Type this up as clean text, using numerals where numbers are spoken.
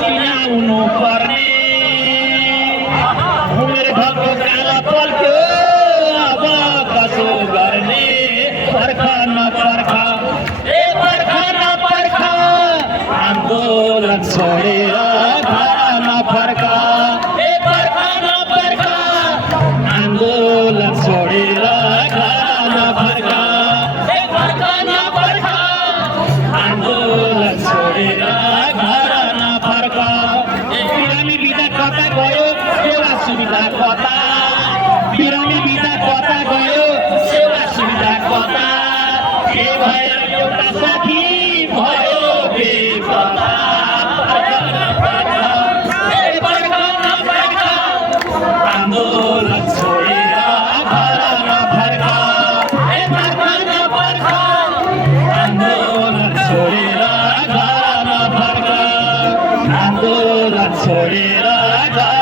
चिनाउनु पर्ने उमेर भएको काला पल्क्यो अब कसो गर्ने पर्ख नपर्ख ए पर्ख नपर्ख आन्दोलन छोडेर घर नफर्क ए पर्ख नपर्ख आन्दोलन छोडेर घर नफर्क ए पर्ख नपर्ख आन्दोलन छोडेर घर नफर्क बिरामी बिदा कता गयो सेवा सुविधा कता बिरामी बिदा कता गयो सेवा सुविधा कता के भएर एउटा साथी भयो बेपत्ता ए पर्ख नपर्ख आन्दोलन छोडेर घर नफर्क ए पर्ख नपर्ख आन्दोलन छोडेर घर नफर्क आन्दोलन छोडेर घर